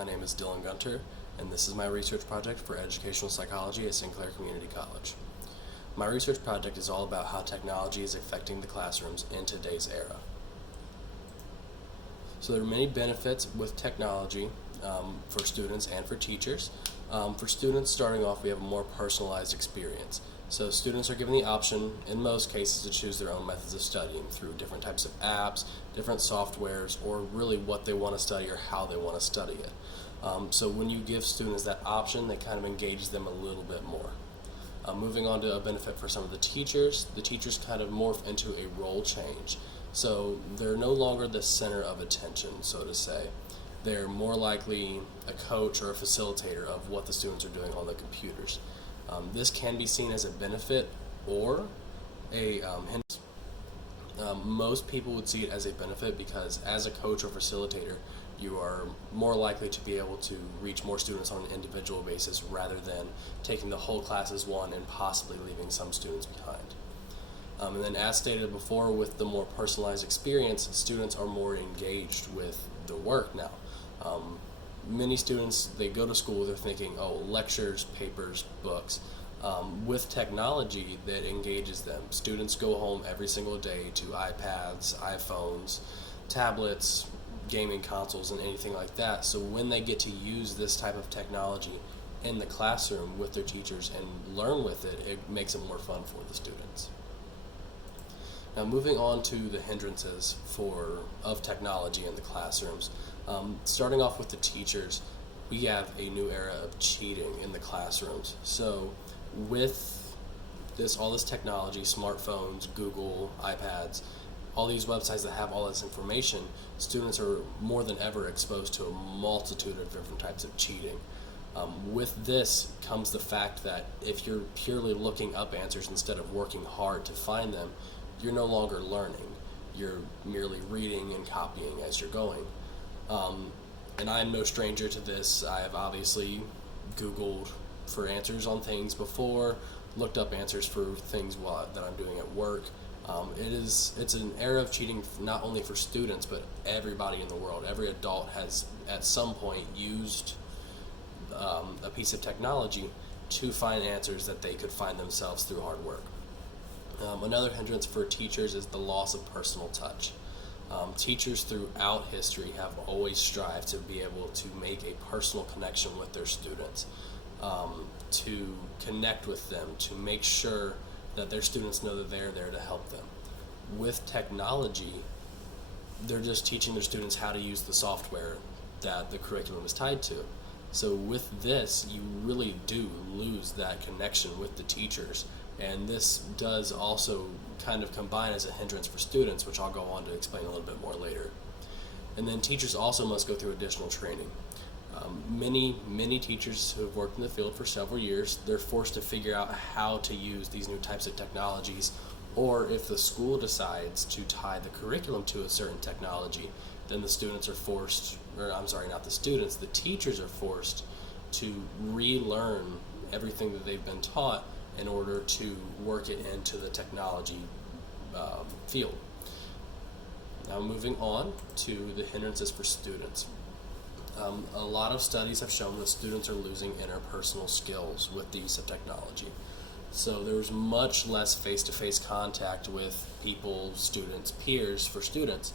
my name is Dylan Gunter, and this is my research project for educational psychology at Sinclair Community College. My research project is all about how technology is affecting the classrooms in today's era. So there are many benefits with technology for students and for teachers. For students, starting off, we have a more personalized experience. So students are given the option, in most cases, to choose their own methods of studying through different types of apps, different softwares, or really what they want to study or how they want to study it. So when you give students that option, that kind of engages them a little bit more. Moving on to a benefit for some of the teachers kind of morph into a role change. So they're no longer the center of attention, so to say. They're more likely a coach or a facilitator of what the students are doing on the computers. This can be seen as a benefit or a hindrance. Most people would see it as a benefit because as a coach or facilitator, you are more likely to be able to reach more students on an individual basis rather than taking the whole class as one and possibly leaving some students behind. And then as stated before, with the more personalized experience, students are more engaged with the work now. Many students, they go to school, they're thinking, oh, lectures, papers, books. With technology that engages them, students go home every single day to iPads, iPhones, tablets, gaming consoles, and anything like that. So when they get to use this type of technology in the classroom with their teachers and learn with it, it makes it more fun for the students. Now moving on to the hindrances of technology in the classrooms. Starting off with the teachers, we have a new era of cheating in the classrooms. So with all this technology, smartphones, Google, iPads, all these websites that have all this information, students are more than ever exposed to a multitude of different types of cheating. With this comes the fact that if you're purely looking up answers instead of working hard to find them, you're no longer learning. You're merely reading and copying as you're going. And I'm no stranger to this. I have obviously Googled for answers on things before, looked up answers for things that I'm doing at work. It's an era of cheating not only for students, but everybody in the world. Every adult has at some point used a piece of technology to find answers that they could find themselves through hard work. Another hindrance for teachers is the loss of personal touch. Teachers throughout history have always strived to be able to make a personal connection with their students, to connect with them, to make sure that their students know that they're there to help them. With technology, they're just teaching their students how to use the software that the curriculum is tied to. So with this, you really do lose that connection with the teachers. And this does also kind of combine as a hindrance for students, which I'll go on to explain a little bit more later. And then teachers also must go through additional training. Many teachers who have worked in the field for several years, they're forced to figure out how to use these new types of technologies, or if the school decides to tie the curriculum to a certain technology, then the students are forced, the teachers are forced to relearn everything that they've been taught in order to work it into the technology field. Now moving on to the hindrances for students. A lot of studies have shown that students are losing interpersonal skills with the use of technology. So there's much less face-to-face contact with people, students, peers for students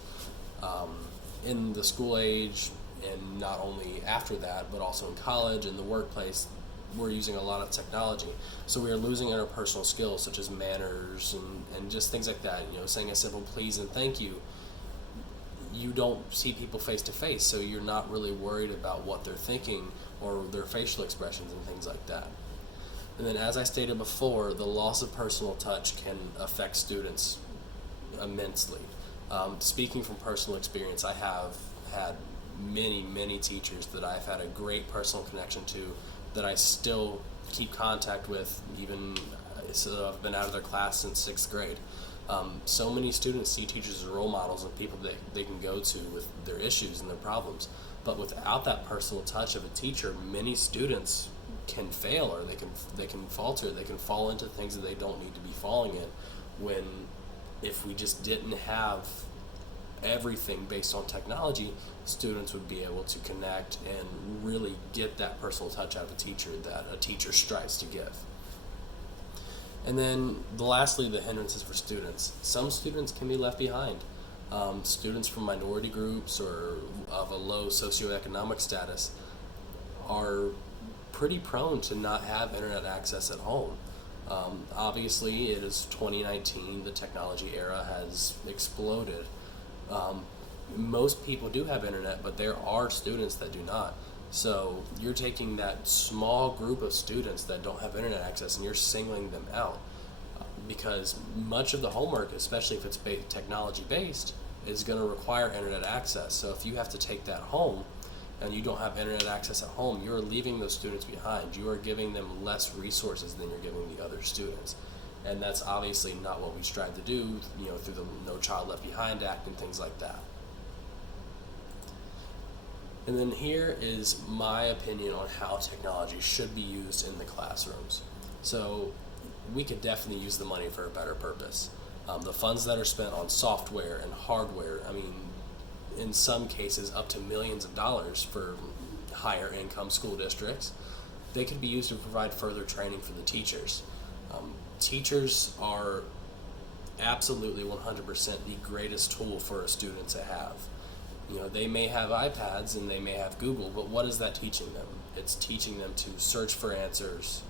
in the school age, and not only after that, but also in college and the workplace. We're using a lot of technology. So we are losing interpersonal skills such as manners and just things like that. Saying a simple please and thank you. You don't see people face to face, so you're not really worried about what they're thinking or their facial expressions and things like that. And then, as I stated before, the loss of personal touch can affect students immensely. Speaking from personal experience, I have had many teachers that I've had a great personal connection to, that I still keep contact with, even so I've been out of their class since 6th grade. So many students see teachers as role models and people that they can go to with their issues and their problems. But without that personal touch of a teacher, many students can fail, or they can falter, they can fall into things that they don't need to be falling in. If we just didn't have everything based on technology, students would be able to connect and really get that personal touch out of a teacher that a teacher strives to give. And then lastly, the hindrances for students. Some students can be left behind. Students from minority groups or of a low socioeconomic status are pretty prone to not have internet access at home. Obviously, it is 2019, the technology era has exploded. Most people do have internet, but there are students that do not. So you're taking that small group of students that don't have internet access and you're singling them out, because much of the homework, especially if it's technology based, is going to require internet access. So if you have to take that home and you don't have internet access at home, you're leaving those students behind. You are giving them less resources than you're giving the other students. And that's obviously not what we strive to do, through the No Child Left Behind Act and things like that. And then here is my opinion on how technology should be used in the classrooms. So we could definitely use the money for a better purpose. The funds that are spent on software and hardware, in some cases up to millions of dollars for higher income school districts, they could be used to provide further training for the teachers. Teachers are absolutely 100% the greatest tool for a student to have. They may have iPads and they may have Google, but what is that teaching them? It's teaching them to search for answers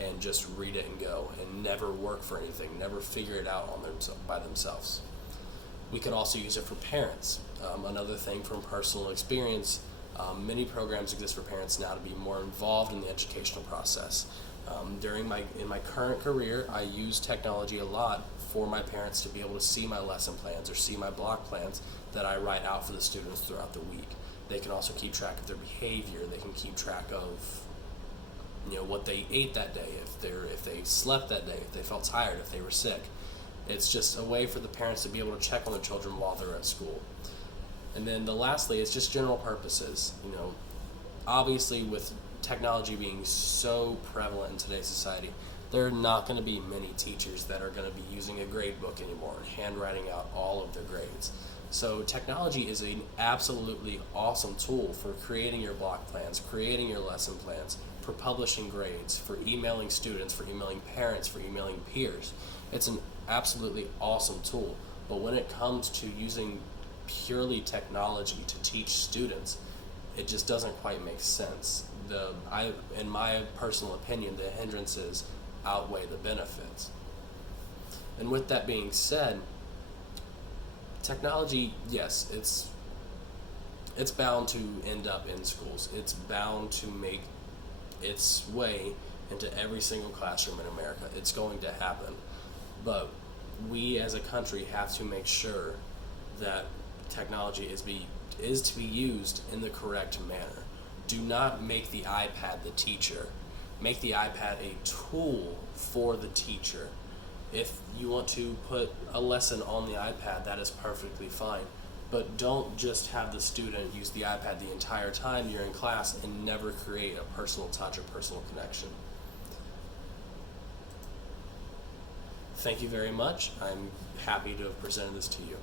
and just read it and go, and never work for anything, never figure it out by themselves. We could also use it for parents. Another thing from personal experience, many programs exist for parents now to be more involved in the educational process. In my current career, I use technology a lot for my parents to be able to see my lesson plans or see my block plans that I write out for the students throughout the week. They can also keep track of their behavior. They can keep track of what they ate that day, if they slept that day, if they felt tired, if they were sick. It's just a way for the parents to be able to check on the children while they're at school. And then lastly, it's just general purposes. Obviously with technology being so prevalent in today's society, there are not going to be many teachers that are going to be using a grade book anymore and handwriting out all of their grades. So technology is an absolutely awesome tool for creating your block plans, creating your lesson plans, for publishing grades, for emailing students, for emailing parents, for emailing peers. It's an absolutely awesome tool. But when it comes to using purely technology to teach students, it just doesn't quite make sense. In my personal opinion, the hindrances outweigh the benefits. And with that being said, technology, yes, it's bound to end up in schools. It's bound to make its way into every single classroom in America. It's going to happen. But we as a country have to make sure that technology is to be used in the correct manner. Do not make the iPad the teacher. Make the iPad a tool for the teacher. If you want to put a lesson on the iPad, that is perfectly fine. But don't just have the student use the iPad the entire time you're in class and never create a personal touch or personal connection. Thank you very much. I'm happy to have presented this to you.